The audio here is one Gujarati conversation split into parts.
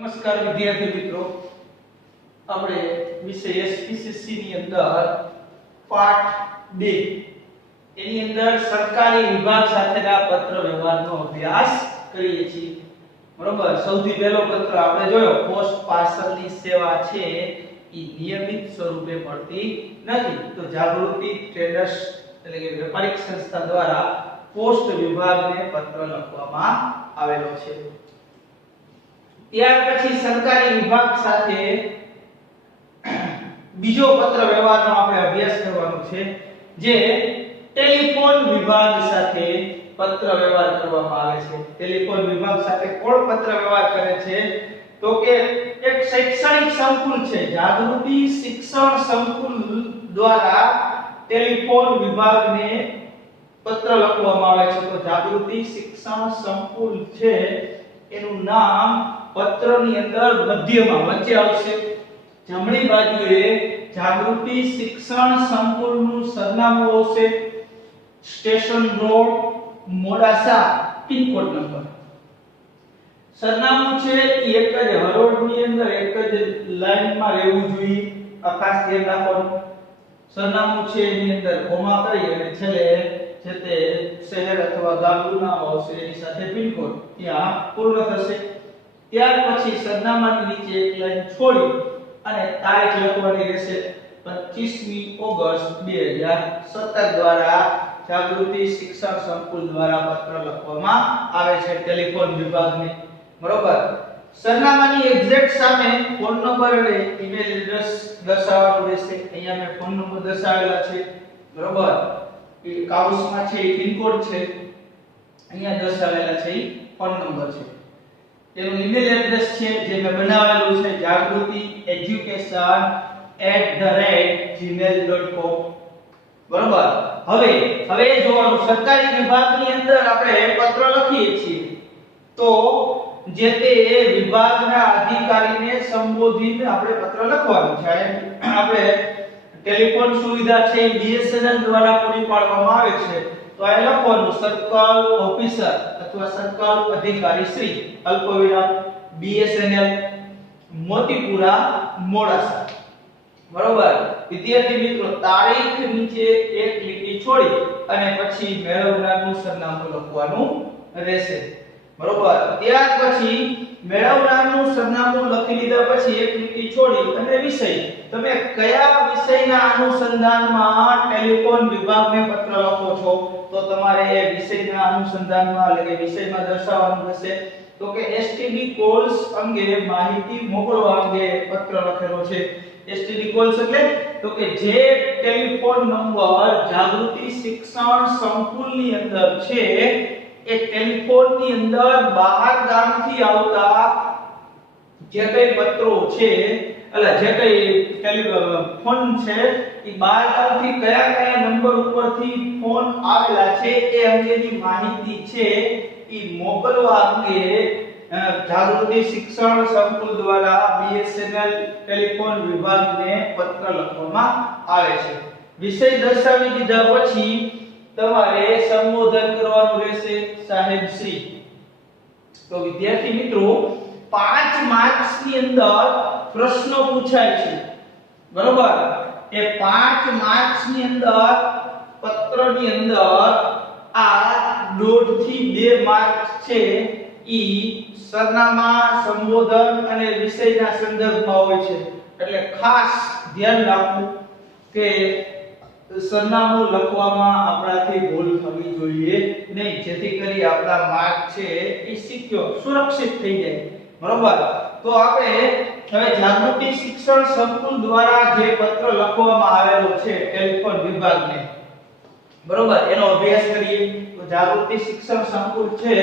નમસ્કાર વિદ્યાર્થી મિત્રો, આપણે વિષય એસપીસીસી ની અંદર પાઠ 2 એની અંદર સરકારી વિભાગ સાથેના પત્ર વ્યવહારનો અભ્યાસ કરીએ છીએ. બરોબર. સૌથી પહેલો પત્ર આપણે જોયો, પોસ્ટ પાર્સલની સેવા છે એ નિયમિત સ્વરૂપે મળતી નથી, તો જાગૃતિ ટ્રેડર્સ એટલે કે વેપારિક સંસ્થા દ્વારા પોસ્ટ વિભાગને પત્ર લખવામાં આવેલો છે. ત્યાર પછી સરકારી વિભાગ સાથે બીજો પત્ર વ્યવહારનો આપણે અભ્યાસ કરવાનો છે, જે ટેલિફોન વિભાગ સાથે પત્ર વ્યવહાર કરવામાં આવે છે. ટેલિફોન વિભાગ સાથે કોણ પત્ર વ્યવહાર કરે છે? તો કે એક શૈક્ષણિક સંકુલ છે, જાગૃતિ શિક્ષણ સંકુલ દ્વારા ટેલિફોન વિભાગને પત્ર લખવામાં આવે છે. તો જાગૃતિ શિક્ષણ સંકુલ છે એનું નામ પત્રની અંદર મધ્યમાં વચ્ચે આવશે. જમણી બાજુએ જાગૃતિ શિક્ષણ સંકુલનું સરનામું આવશે, station road, Modasa, pincode number. સરનામું છે એ એક જ હરોળની અંદર એક જ લાઈનમાં રહેવું જોઈએ, આ ખાસ ધ્યાન રાખવાનું. સરનામું છે એની અંદર કોમા કરી અને છેલ્લે જે તે શહેર અથવા ગામનું નામ આવશે, એની સાથે પિનકોડ ત્યાં પૂર્ણ થશે. ત્યાર પછી સરનામાની નીચે એક લાઈન છોડી અને તારીખ લખવાની રહેશે. 25મી ઓગસ્ટ 2017 દ્વારા જાગૃતિ શિક્ષણ સંકુલ દ્વારા પત્ર લખવામાં આવે છે ટેલિફોન વિભાગને. બરોબર. સરનામાની એક્ઝેક્ટ સામે ફોન નંબર અને ઈમેલ એડ્રેસ દર્શાવવાનું રહેશે. અહીંયા મેં ફોન નંબર દર્શાવેલા છે. બરોબર. એ કાઉસમાં છે એ પિનકોડ છે, અહીંયા દર્શાવેલા છે એ ફોન નંબર છે. એનું ઈમેલ એડ્રેસ છે જે મેં બનાવેલું છે, jagruti@gmail.com. બરોબર. હવે જોવાનું, સરકારી વિભાગની અંદર આપણે પત્ર લખીએ છીએ તો જે તે વિભાગના અધિકારીને સંબોધીને આપણે પત્ર લખવાનું છે. આપણે ટેલિફોન સુવિધા છે બીએસએનએલ દ્વારા પૂરી પાડવામાં આવે છે, તો આ લખવાનું સર્કલ ઓફિસર અથવા સર્કલ અધિકારી શ્રી અલ્પવિરામ બીએસએનએલ મોતીપુરા મોડાસા. બરોબર. વિદ્યાર્થી મિત્રો, તારીખ નીચે એક લીટી છોડી અને પછી મેળવનારનું સરનામું લખવાનું રહેશે. બરોબર. ત્યાર પછી મેળવનારનું સરનામું લખી લીધા પછી એક લીટી છોડી અને વિષય, તમે કયા વિષયના અનુસંધાનમાં ટેલિફોન વિભાગને પત્ર લખો છો, તો તમારે એ વિષયના અનુસંધાનમાં એટલે કે વિષયમાં દર્શાવવાનું રહેશે. તો કે એસટીડી કોલ્સ અંગે માહિતી મોકલવા અંગે પત્ર લખેલો છે. એસટીડી કોલ્સ એટલે તો કે જે ટેલિફોન નંબર જાગૃતિ શિક્ષણ સંકુલની અંદર છે એ ટેલિફોનની અંદર બહાર ગામથી આવતા જે કઈ પત્રો છે એટલે જે કઈ ટેલિફોન છે એ બહાર ગામથી કયા નંબર ઉપરથી ફોન આવેલા છે એ અંગેની માહિતી છે એ મોકલવા અંગે જાગૃતિ શિક્ષણ સંકુલ દ્વારા બીએસએનએલ ટેલિફોન વિભાગને પત્ર લખવામાં આવે છે. વિષય દર્શાવી દીધા પછી તમારે સંબોધન કરવાનું રહેશે, સાહેબ શ્રી. તો વિદ્યાર્થી મિત્રો, 5 માર્ક્સ ની અંદર પ્રશ્નો પૂછાય છે. બરોબર. એ 5 માર્ક્સ ની અંદર પત્રની અંદર આ 1.5 થી 2 માર્ક્સ છે ઈ સરનામા, સંબોધન અને વિષયના સંદર્ભમાં હોય છે. એટલે ખાસ ધ્યાન રાખવું કે સરનામું લખવામાં આપણાથી ભૂલ થવી જોઈએ નહીં, જેથી કરી આપણા માર્ક છે એ સિક્યોર સુરક્ષિત થઈ જાય. બરોબર. તો આપણે હવે જાગૃતિ શિક્ષણ સંકુલ દ્વારા જે પત્ર લખવામાં આવેલો છે ટેલિફોન વિભાગને, બરોબર, એનો અભ્યાસ કરીએ. તો જાગૃતિ શિક્ષણ સંકુલ છે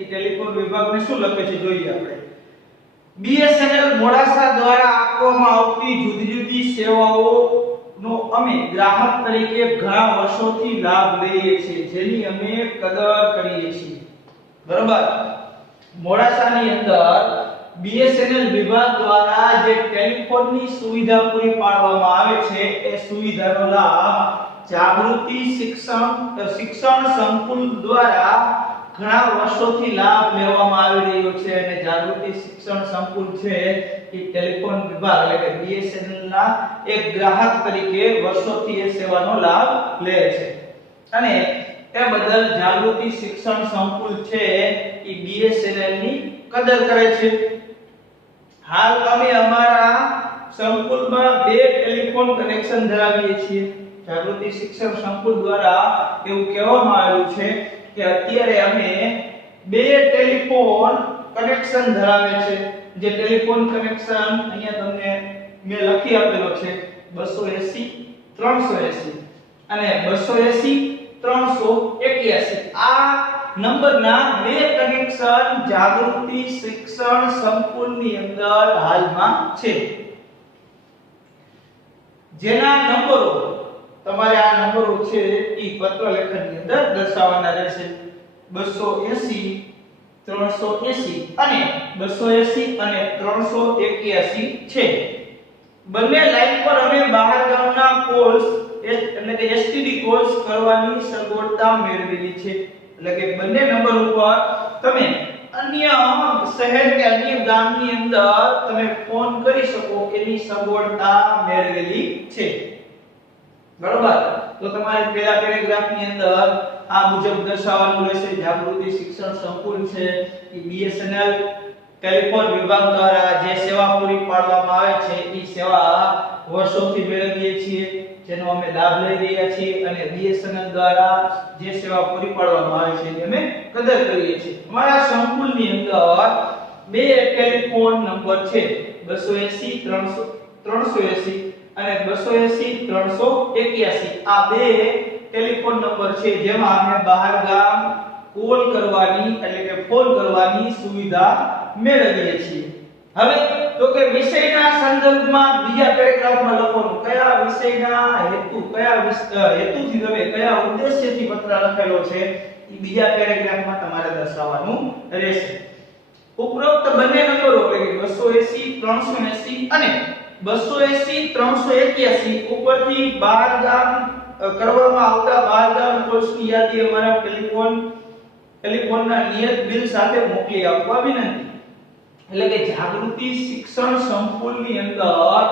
એ ટેલિફોન વિભાગને શું લખે છે જોઈએ આપણે. બીએસએનએલ મોડાસા દ્વારા આપવામાં આવતી જુદી જુદી સેવાઓ નો અમે ગ્રાહક તરીકે ઘણા વર્ષોથી લાભ લઈએ છીએ, જેની અમે કદર કરીએ છીએ. બરોબર. મોડાસાની અંદર બીએસએનએલ વિભાગ દ્વારા જે ટેલિફોનની સુવિધા પૂરી પાડવામાં આવે છે એ સુવિધાનો લાભ જાગૃતિ શિક્ષણ સંકુલ દ્વારા ઘણા વર્ષોથી લાભ લેવામાં આવી રહ્યો છે અને જાગૃતિ શિક્ષણ સંકુલ છે એ ટેલિફોન વિભાગ એટલે કે BSNL ના એક ગ્રાહક તરીકે વર્ષોથી એ સેવાનો લાભ લે છે અને એ બદલ જાગૃતિ શિક્ષણ સંકુલ છે એ BSNL ની કદર કરે છે. હાલ અમે અમારા સંકુલમાં 2 ટેલિફોન કનેક્શન ધરાવીએ છીએ. જાગૃતિ શિક્ષણ સંકુલ દ્વારા એવું કહેવામાં આવ્યું છે કે અત્યારે અમે 2 ટેલિફોન કનેક્શન ધરાવે છે. જે ટેલિફોન કનેક્શન અહીંયા તમને મેં લખી આપેલો છે 280 380 અને 280 381. આ નંબરના 2 કનેક્શન જાગૃતિ શિક્ષણ સંકુલની અંદર હાલમાં છે. જેના નંબરો તમારે આ નંબરો છે ઈ પત્ર લેખનની અંદર દર્શાવવાના રહેશે. 280 380 અને 280 અને 381 છે. બંને લાઈન પર અમે બહાર ગામના કોલ્સ એટલે કે STD કોલ્સ કરવાની સગવડતા મેળવેલી છે. એટલે કે બંને નંબર ઉપર તમે અન્ય શહેર કે અન્ય ગામની અંદર તમે ફોન કરી શકો એની સગવડતા મેળવેલી છે. બરોબર. તો તમારે પહેલા પેરેગ્રાફની અંદર આ મુજબ દર્શાવવાનું રહેશે. જાગૃતિ શિક્ષણ સંકુલ છે એ BSNL ટેલિફોન વિભાગ દ્વારા જે સેવા પૂરી પાડવામાં આવે છે એ સેવા વર્ષોથી મેળવીએ છીએ, જેનો અમે લાભ લઈ રહ્યા છીએ અને BSNL દ્વારા જે સેવા પૂરી પાડવામાં આવે છે એની અમે કદર કરીએ છીએ. અમારા સંકુલની અંદર 2 ટેલિફોન નંબર છે 280 380 અને 280 381. આ 2 ટેલિફોન નંબર છે જેમાં અમે બહાર ગામ કોલ કરવાની એટલે કે ફોન કરવાની સુવિધા મેળવીએ છીએ. હવે તો કે વિષયના સંદર્ભમાં બીજા પેરેગ્રાફમાં લખવાનું કયા વિષયના હેતુ હેતુથી તમે કયા ઉદ્દેશ્યથી પત્ર લખેલો છે એ બીજા પેરેગ્રાફમાં તમારે દર્શાવવાનું રહેશે. ઉપરોક્ત બંને નંબરો એટલે કે 280 380 અને 280 381 ઉપરથી બહાર ગામ કરવામાં આવતા બહાર ગામ કોલ્સની યાદી અમારા ટેલિફોનના નિયત બિલ સાથે મોકલી આપવા વિનંતી. એટલે કે જાગૃતિ શિક્ષણ સંકુલની અંદર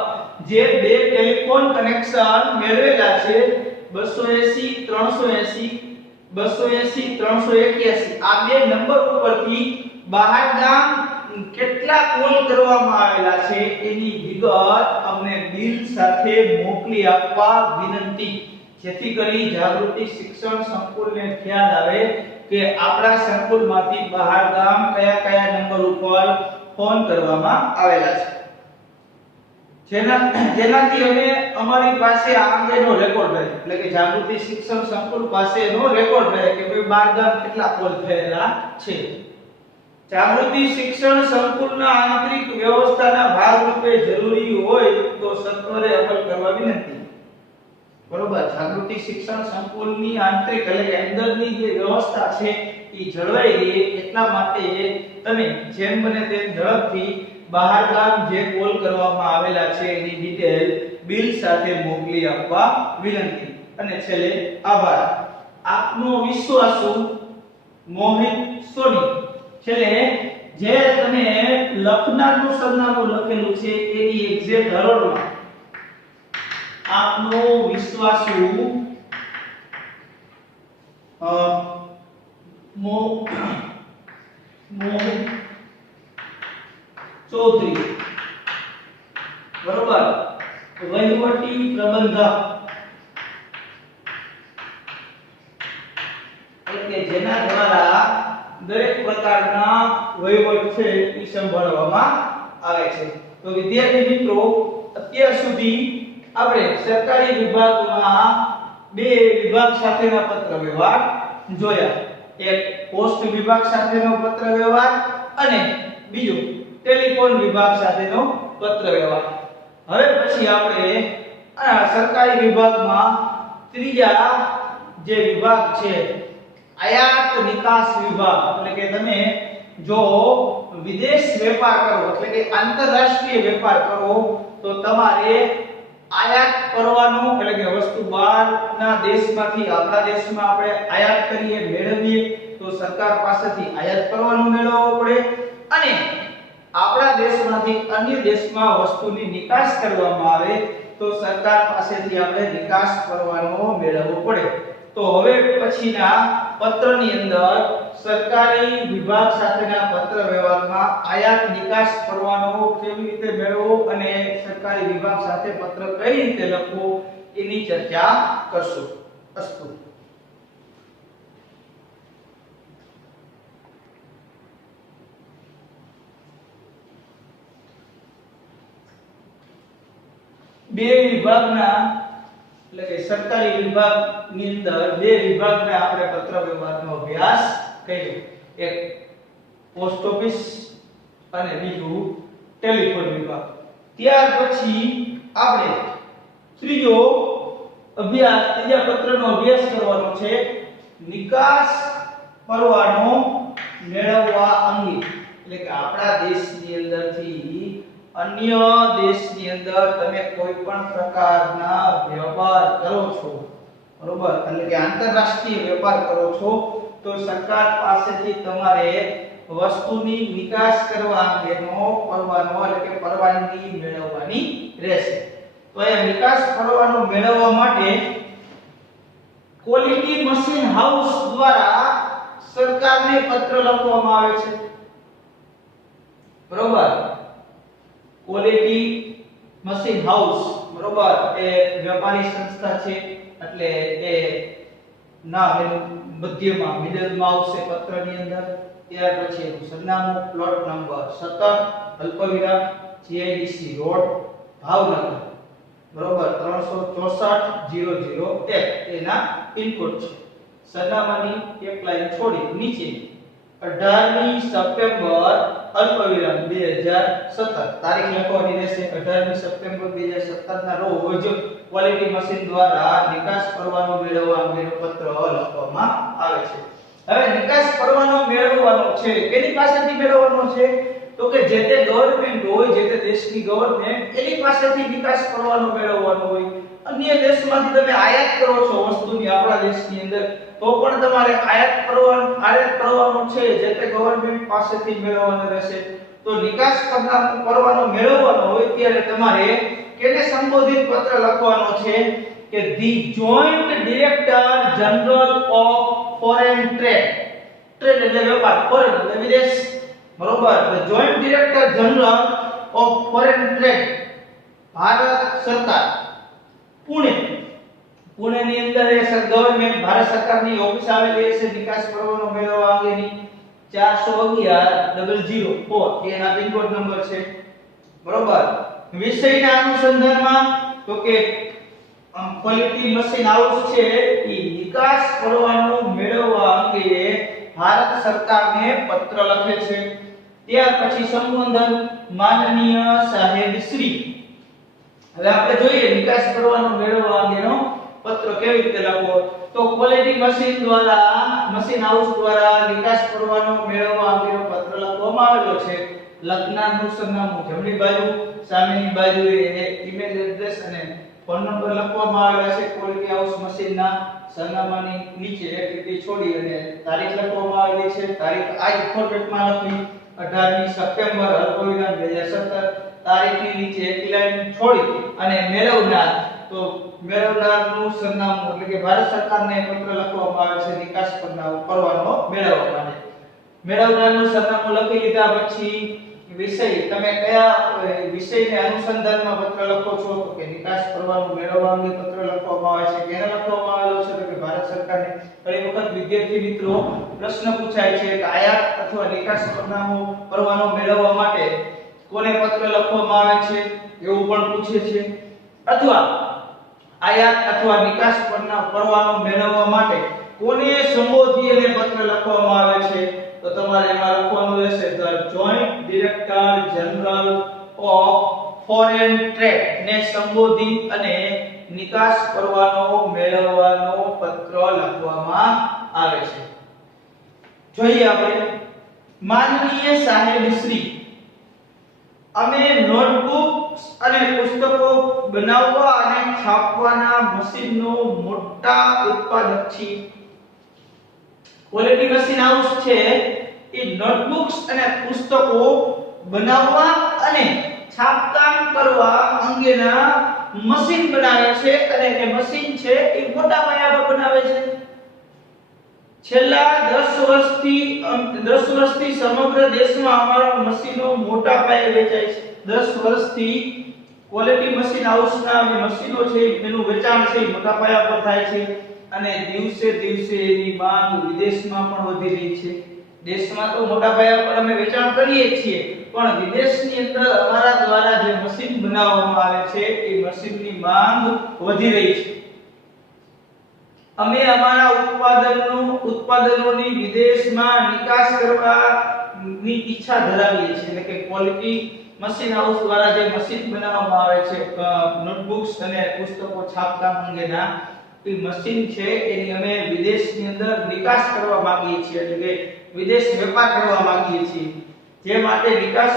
જે 2 ટેલિફોન કનેક્શન મેળવેલા છે 280 380 280 381 આ 2 નંબર ઉપરથી બહાર ગામ કેટલા કોલ કરવામાં આવેલા છે એની વિગત અમને બિલ સાથે મોકલી આપવા વિનંતી. જેથી કરી જાગૃતિ શિક્ષણ સંકુલને ખ્યાલ આવે કે આપણા સંકુલમાંથી બહાર ગામ કયા કયા નંબર ઉપર ફોન કરવામાં આવેલા છે. જેનાથી અમે અમારી પાસે આ અંગેનો રેકોર્ડ રહે એટલે કે જાગૃતિ શિક્ષણ સંકુલ પાસેનો રેકોર્ડ રહે કે ભાઈ બહાર ગામ કેટલા કોલ થયેલા છે. જાગૃતિ શિક્ષણ સંકુલના આંતરિક વ્યવસ્થાના ભાગરૂપે જરૂરી હોય તો સત્વરે અમલ કરવા વિનંતી. બરોબર. જાગૃતિ શિક્ષણ સંકુલની આંતરિક એટલે કે અંદરની જે વ્યવસ્થા છે એ જળવાઈ રહે એટલા માટે તમે જેમ બને તેમ ઝડપથી બહાર ગામ જે કોલ કરવામાં આવેલા છે એની ડિટેલ બિલ સાથે મોકલી આપવા વિનંતી. અને છેલ્લે આભાર. આપનો વિશ્વાસુ મોહિત સોની. છેલ્લે જે તમે લખનારનું સરનામું લખેલું છે એની એક્ઝેક્ટ હરોળમાં આપનો વિશ્વાસુ મોહિત ચૌધરી. બરોબર. વહીવટી પ્રબંધક એટલે જેના દ્વારા દરેક પ્રકારના વહીવટ છે એ સંભાળવામાં આવે છે. તો વિદ્યાર્થી મિત્રો અત્યાર સુધી આપણે સરકારી વિભાગમાં 2 વિભાગ સાથેના પત્ર વ્યવહાર જોયા. એક પોસ્ટ વિભાગ સાથેનો પત્ર વ્યવહાર અને બીજો ટેલિફોન વિભાગ સાથેનો પત્ર વ્યવહાર. હવે પછી આપણે સરકારી વિભાગમાં ત્રીજા જે વિભાગ છે આયાત નિકાસ વિભાગ એટલે કે તમે જો વિદેશ વેપાર કરો એટલે કે આંતરરાષ્ટ્રીય વેપાર કરો તો તમારે આયાત કરવાનું એટલે કે વસ્તુ બહારના દેશમાંથી આપણા દેશમાં આપણે આયાત કરીએ મેળવીએ તો સરકાર પાસેથી આયાત કરવાનો મેળવવો પડે અને આપણા દેશમાંથી અન્ય દેશમાં વસ્તુની નિકાસ કરવામાં આવે તો સરકાર પાસેથી આપણે નિકાસ કરવાનો મેળવવો પડે. તો હવે પછીના પત્રની અંદર સરકારી વિભાગ સાથેના પત્ર વ્યવહારમાં આયાત નિકાસ કરવાનો કેવી રીતે મેળવવો અને સરકારી વિભાગ સાથે પત્ર કઈ રીતે લખવો એની ચર્ચા કરશું. અસ્તુ. બે વિભાગના એટલે કે સરકારી વિભાગની અંદર બે વિભાગના આપણે પત્ર વ્યવહારનો અભ્યાસ કર્યો. એક પોસ્ટ ઓફિસ અને બીજું ટેલિફોન વિભાગ. ત્યાર પછી આપણે ત્રીજો પત્રનો અભ્યાસ કરવાનો છે નિકાસ પરવાનો મેળવવા અંગે. એટલે કે આપણા દેશની અંદરથી અન્ય દેશની અંદર તમે કોઈ પણ પ્રકારના વેપાર કરો છો, બરોબર, એટલે કે આંતરરાષ્ટ્રીય વેપાર કરો છો તો સરકાર પાસેથી તમારે વસ્તુની નિકાસ કરવા અંગેનો પરવાનો એટલે કે પરવાનગી મેળવવાની રહેશે. તો એ નિકાસ પરવાનો મેળવવા માટે ક્વોલિટી મશીન હાઉસ દ્વારા સરકારને પત્ર લખવામાં આવે છે, બરોબર. ક્વોલિટી મશીન હાઉસ, બરોબર, એ વેપારી સંસ્થા છે એટલે એ નામ એનું મધ્યમાં મિડલમાં આવશે પત્રની અંદર. ત્યાર પછી એનું સરનામું, પ્લોટ નંબર 17 અલ્પવિરામ GIDC રોડ ભાવનગર, બરોબર, 364-001 એના પિનકોડ છે. સરનામાની એક લાઈન છોડી નીચે 18મી સપ્ટેમ્બર અલ્પવિરામ 2017 તારીખ લખવાની રહેશે. 18મી સપ્ટેમ્બર 2017 ના રોજ ક્વોલિટી મશીન દ્વારા નિકાસ પરવાનો મેળવવા અંગેનો પત્ર લખવામાં આવે છે. હવે નિકાસ પરવાનો મેળવવાનો છે કેની પાસેથી મેળવવાનો છે તો કે જે તે ગવર્નમેન્ટ હોય, જે તે દેશની ગવર્નમેન્ટ એની પાસેથી નિકાસ પરવાનો મેળવવાનો હોય. અન્ય દેશમાંથી તમે આયાત કરો છો વસ્તુની આપણા દેશની અંદર તો પણ તમારે આયાત પરવાનો છે જે તે ગવર્નમેન્ટ પાસેથી મેળવવાનો રહેશે. તો નિકાસ પરવાનો મેળવવાનો હોય ત્યારે તમારે કેને સંબોધિત પત્ર લખવાનો છે કે the joint director general of foreign trade. Trade એટલે વેપાર, ફોરેન એટલે વિદેશ, બરોબર. The joint director general of foreign trade, Bharat સરકાર, પુણેની અંદર એ ગવર્નમેન્ટ ભારત સરકારની ઓફિસ આવેલી છે નિકાસ પરવાનો મેળવવા અંગેની. 411-004 એના પિનકોડ નંબર છે, બરોબર. વિષયના અનુસંધાનમાં તો કે ક્વોલિટી મશીન હાઉસ છે એ નિકાસ પરવાનો મેળવવા અંગે ભારત સરકારને પત્ર લખે છે. ત્યાર પછી સંબોધન માનનીય સાહેબ શ્રી. હવે આપણે જોઈએ નિકાસ પરવાનો મેળવવા અંગેનો પત્ર કેવી રીતે લખવો. તો ક્વોલિટી મશીન હાઉસ દ્વારા નિકાસ પરવાનો મેળવવા અંગેનો પત્ર લખવામાં આવેલો છે. લખનારનું સરનામું જમણી બાજુ, સામેની બાજુએ ઈમેલ એડ્રેસ અને ફોન નંબર લખવામાં આવેલા છે. ક્વોલિટી હાઉસ મશીનના સરનામાની નીચે એક લીટી છોડી અને તારીખ લખવામાં આવેલી છે. તારીખ આ જ ફોર્મેટમાં લખી 18મી સપ્ટેમ્બર અલ્પવિરામ 2017 તારીખની નીચે એક લાઈન છોડી અને મેળવનાર તો મેળવનારનું સરનામું એટલે કે ભારત સરકારને પત્ર લખવામાં આવે છે નિકાસ પરવાનો મેળવવા માટે. મેળવનારનું સરનામું લખી લીધા પછી વિષય તમે કયા વિષયને અનુસંધાનમાં પત્ર લખો છો તો કે નિકાસ પરવાનો મેળવવા અંગે પત્ર લખવામાં આવે છે. કેને લખવામાં આવેલો છે તો કે ભારત સરકારને. ઘણી વખત વિદ્યાર્થી મિત્રો પ્રશ્ન પૂછાય છે કે આયાત અથવા નિકાસ પરવાનો મેળવવા માટે કોને પત્ર લખવામાં આવે છે એવું પણ પૂછે છે. અથવા આયાત અથવા નિકાસ પરવાનો મેળવવા માટે કોને સંબોધી અને પત્ર લખવામાં આવે છે તો તમારે એમાં લખવાનું રહેશે the joint director general of foreign trade ને સંબોધિત અને નિકાસ પરવાનો મેળવવાનો પત્ર લખવામાં આવે છે. જોઈએ આપણે માનનીય સાહેબ શ્રી, અમે નોટબુક્સ અને પુસ્તકો બનાવવા અને છાપવાના મશીનનો મોટા ઉત્પાદક છીએ. ક્વોલિટી મશીન હાઉસ છે એ નોટબુક્સ અને પુસ્તકો બનાવવા અને છાપકામ કરવા અંગેના મશીન બનાવે છે અને એ મશીન છે એ મોટા પાયા પર બનાવે છે. છેલ્લા 10 વર્ષથી સમગ્ર દેશમાં અમારા મશીનો મોટા પાયે વેચાય છે. 10 વર્ષથી ક્વોલિટી મશીન હાઉસના જે મશીનો છે એનું વેચાણ છે મોટા પાયા પર થાય છે અને દિવસે દિવસે એની માંગ વિદેશમાં પણ વધી રહી છે. દેશમાં તો મોટા પાયા પર અમે વેચાણ કરીએ છીએ પણ વિદેશની અંદર અમારા દ્વારા જે મશીન બનાવવામાં આવે છે એ મશીનની માંગ વધી રહી છે. અમે અમારા ઉત્પાદનોની વિદેશમાં નિકાસ કરવાની ઈચ્છા ધરાવીએ છીએ. એટલે કે ક્વોલિટી મશીન હાઉસ દ્વારા જે મશીન બનાવવામાં આવે છે નોટબુક્સ અને પુસ્તકો છાપકામ અંગેના એ મશીન છે એની અમે વિદેશની અંદર નિકાસ કરવા માંગીએ છીએ. એટલે કે વિદેશ વેપાર કરવા માંગીએ છીએ. જે માટે નિકાસ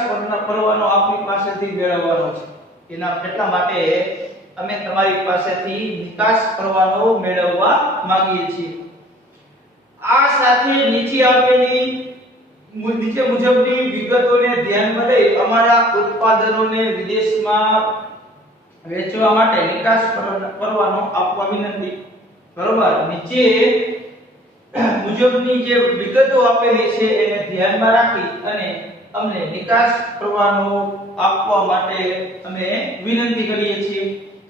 પરવાનો આપની પાસેથી મેળવવાનો છે. એટલા માટે અમે તમારી પાસેથી નિકાસ પરવાનો મેળવવા માંગીએ છીએ. આ સાથે નીચે મુજબની વિગતોને ધ્યાનમાં લઈ અમારા ઉત્પાદનોને વિદેશમાં વેચવા માટે નિકાસ પરવાનો આપવા વિનંતી. બરોબર, નીચે મુજબની જે વિગતો આપેલી છે એને ધ્યાનમાં રાખી અને અમને નિકાસ પરવાનો આપવા માટે અમે વિનંતી કરીએ છીએ.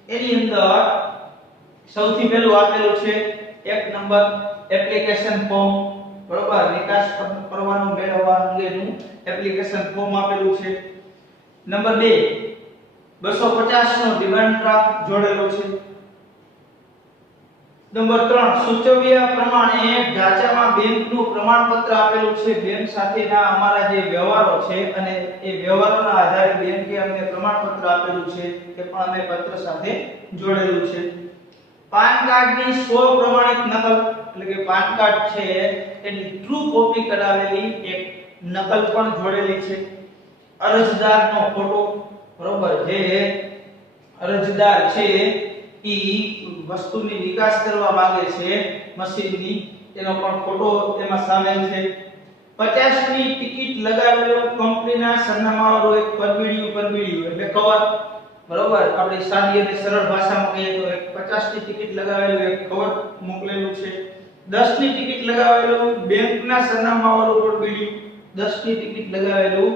એની અંદર સૌથી પહેલું આપેલું છે 1 નંબર એપ્લિકેશન ફોર્મ. બરોબર, નિકાસ પરવાનો મેળવવા અંગેનું એપ્લિકેશન ફોર્મ આપેલું છે. નંબર 2 250 નો ડિમાન્ડ ડ્રાફ્ટ જોડેલો છે. નંબર 3 સૂચવ્યા પ્રમાણે ઢાંચામાં બેંકનું પ્રમાણપત્ર આપેલું છે. બેંક સાથેના અમારા જે વ્યવહારો છે અને એ વ્યવહારોના આધારે બેંકે અમને પ્રમાણપત્ર આપેલું છે તે પણ અમે પત્ર સાથે જોડેલું છે. પાન કાર્ડની સ્વપ્રમાણિત નકલ એટલે કે પાન કાર્ડ છે એની ટ્રુ કોપી કરાવેલી એક નકલ પણ જોડેલી છે. અરજદારનો ફોટો. બરોબર, જે અરજદાર છે ઈ વસ્તુની નિકાસ કરવા માંગે છે મશીનની, તેનો પણ ફોટો તેમાં સામેલ છે. 50 ની ટિકિટ લગાવેલો કંપનીના સરનામાવાળો એક પરબીડિયું એટલે કવર. બરોબર, આપણે સાદી અને સરળ ભાષામાં કહીએ તો 50 ની ટિકિટ લગાવેલું એક કવર મોકલેલું છે. 10 ની ટિકિટ લગાવેલું બેંકના સરનામાવાળું પરબીડિયું, 10 ની ટિકિટ લગાવેલું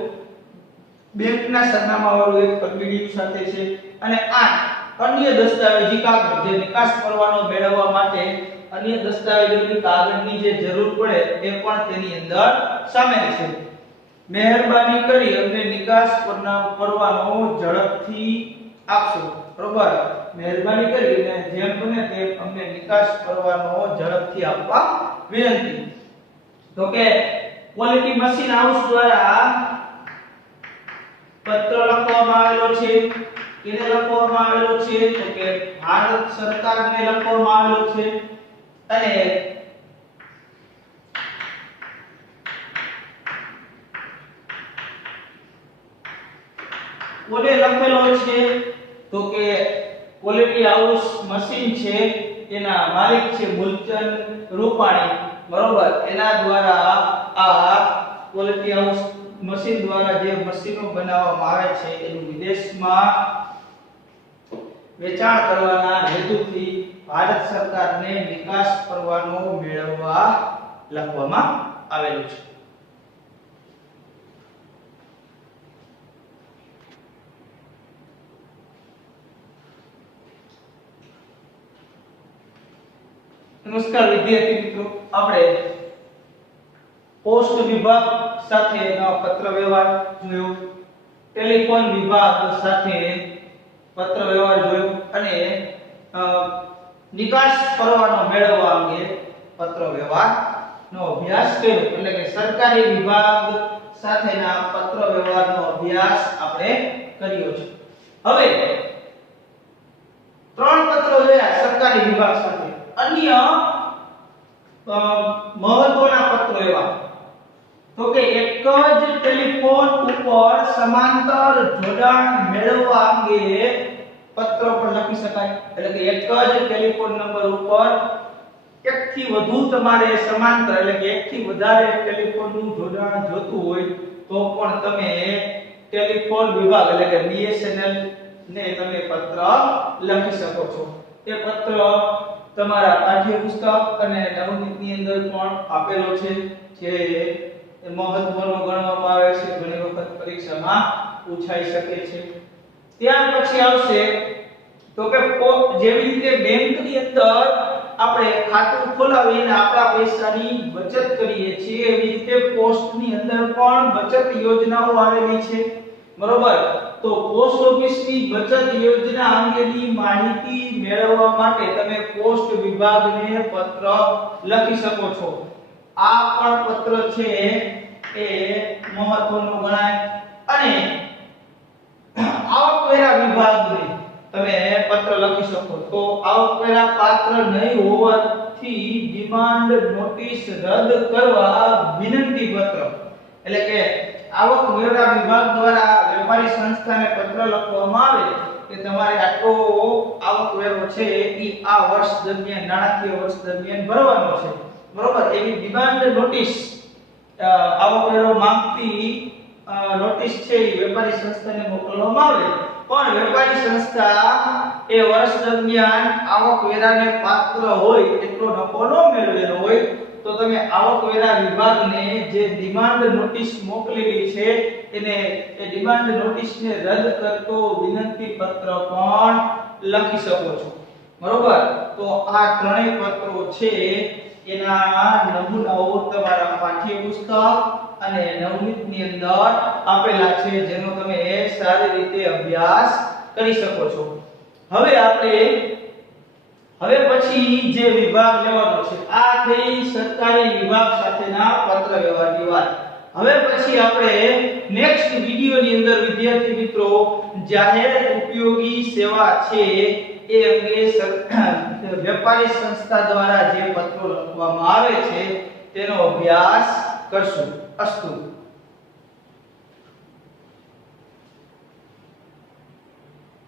બેંકના સરનામાવાળું એક પરબીડિયું સાથે છે. અને 8 અન્ય દસ્તાવેજી કાગળ જે નિકાસ પરવાનો મેળવવા માટે અન્ય દસ્તાવેજોની કાગળની જે જરૂર પડે એ પણ તેની અંદર શામેલ છે. મહેરબાની કરી અમને નિકાસ પરવાનો ઝડપથી આપશો. બરોબર, મહેરબાની કરીને જેમ બને તેમ અમને નિકાસ પરવાનો ઝડપથી આપવા વિનંતી. તો કે ક્વોલિટી મશીન હાઉસ દ્વારા પત્ર લખવામાં આવેલો છે. કેને લખવામાં આવેલો છે તો કે ભારત સરકારને લખવામાં આવેલો છે અને કોને લખેલો છે તો કે ક્વોલિટી હાઉસ મશીન છે એના માલિક છે મૂલચંદ રૂપાણી. બરોબર, એના દ્વારા આ ક્વોલિટી હાઉસ મશીન દ્વારા જે મશીનો બનાવવામાં આવે છે એનું વિદેશમાં વેચાણ કરવાના હેતુથી ભારત સરકારને નિકાસ પરવાનો મેળવવા લખવામાં આવેલું છે. નમસ્કાર વિદ્યાર્થી મિત્રો, આપણે પોસ્ટ વિભાગ સાથેનો પત્ર વ્યવહાર જોયો, ટેલિફોન વિભાગ સાથે પત્ર વ્યવહાર જોયો અને નિકાસ પરવાનો મેળવવા અંગે પત્ર વ્યવહારનો અભ્યાસ કર્યો. એટલે કે સરકારી વિભાગ સાથેના પત્ર વ્યવહારનો અભ્યાસ આપણે કર્યો છે. હવે 3 પત્રો જોયા સરકારી વિભાગ સાથે. અન્ય મહત્વના પત્રો એવા તો કે એક જ ટેલિફોન ઉપર સમાંતર જોડાણ મેળવવા અંગે પત્ર પણ લખી શકાય. એટલે કે એક જ ટેલિફોન નંબર ઉપર એકથી વધુ તમારે સમાંતર એટલે કે એકથી વધારે ટેલિફોનનું જોડાણ જોતું હોય તો પણ તમે ટેલિફોન વિભાગ એટલે કે BSNL ને તમે પત્ર લખી શકો છો. તે પત્ર તમારા પાઠ્યપુસ્તક અને નવનીતની અંદર પણ આપેલો છે, જે મહત્વનો ગણવામાં આવે છે, ઘણી વખત પરીક્ષામાં પૂછાઈ શકે છે. ત્યાર પછી આવશે તો કે જેવી રીતે બેંકની અંદર આપણે ખાતું ખોલાવીને આપણા પૈસાની બચત કરીએ છીએ, એવી રીતે પોસ્ટની અંદર પણ બચત યોજનાઓ આવેલી છે. બરોબર? તો પોસ્ટ ઓફિસની બચત યોજના અંગેની માહિતી મેળવવા માટે તમે પોસ્ટ વિભાગને પત્ર લખી શકો છો. આ પણ પત્ર છે એ મહત્વનું ગણાય. અને આવકવેરા વિભાગને તમે પત્ર લખી શકો. તો આવકવેરા પાત્ર નહીં હોવાથી ડિમાન્ડ નોટિસ રદ કરવા વિનંતી પત્ર, એટલે કે આવકવેરા વિભાગ દ્વારા વેપારી સંસ્થાને પત્ર લખવામાં આવે કે તમારે આટલો આવકવેરો છે એ આ વર્ષ દરમિયાન, નાણાકીય વર્ષ દરમિયાન ભરવાનો છે. બરોબર? એવી ડિમાન્ડ નોટિસ, આવકવેરો માંગતી નોટિસ છે એ વેપારી સંસ્થાને મોકલવામાં આવે. પણ વેપારી સંસ્થા એ વર્ષ દરમિયાન આવકવેરાને પાત્ર હોય એટલો નફો ન મેળવેલો હોય તો તમે આવકવેરા વિભાગને જે ડિમાન્ડ નોટિસ મોકલેલી છે એને એ ડિમાન્ડ નોટિસને રદ કરતો વિનંતી પત્ર પણ લખી શકો છો. બરોબર? તો આ ત્રણેય પત્રો છે એના નમૂનાઓ તમારા પાઠ્યપુસ્તક અને નવનીતની અંદર આપેલા છે, જેનો તમે સારી રીતે અભ્યાસ કરી શકો છો. હવે પછી જે વિભાગ લેવાનો છે આ થઈ સરકારી વિભાગ સાથેના પત્ર વ્યવહારની વાત. હવે પછી આપણે નેક્સ્ટ વિડિયોની અંદર વિદ્યાર્થી મિત્રો જાહેર ઉપયોગી સેવા છે એ અંગે વેપારી સંસ્થા દ્વારા જે પત્રો લખવામાં આવે છે તેનો અભ્યાસ કરશું. અસ્તુ.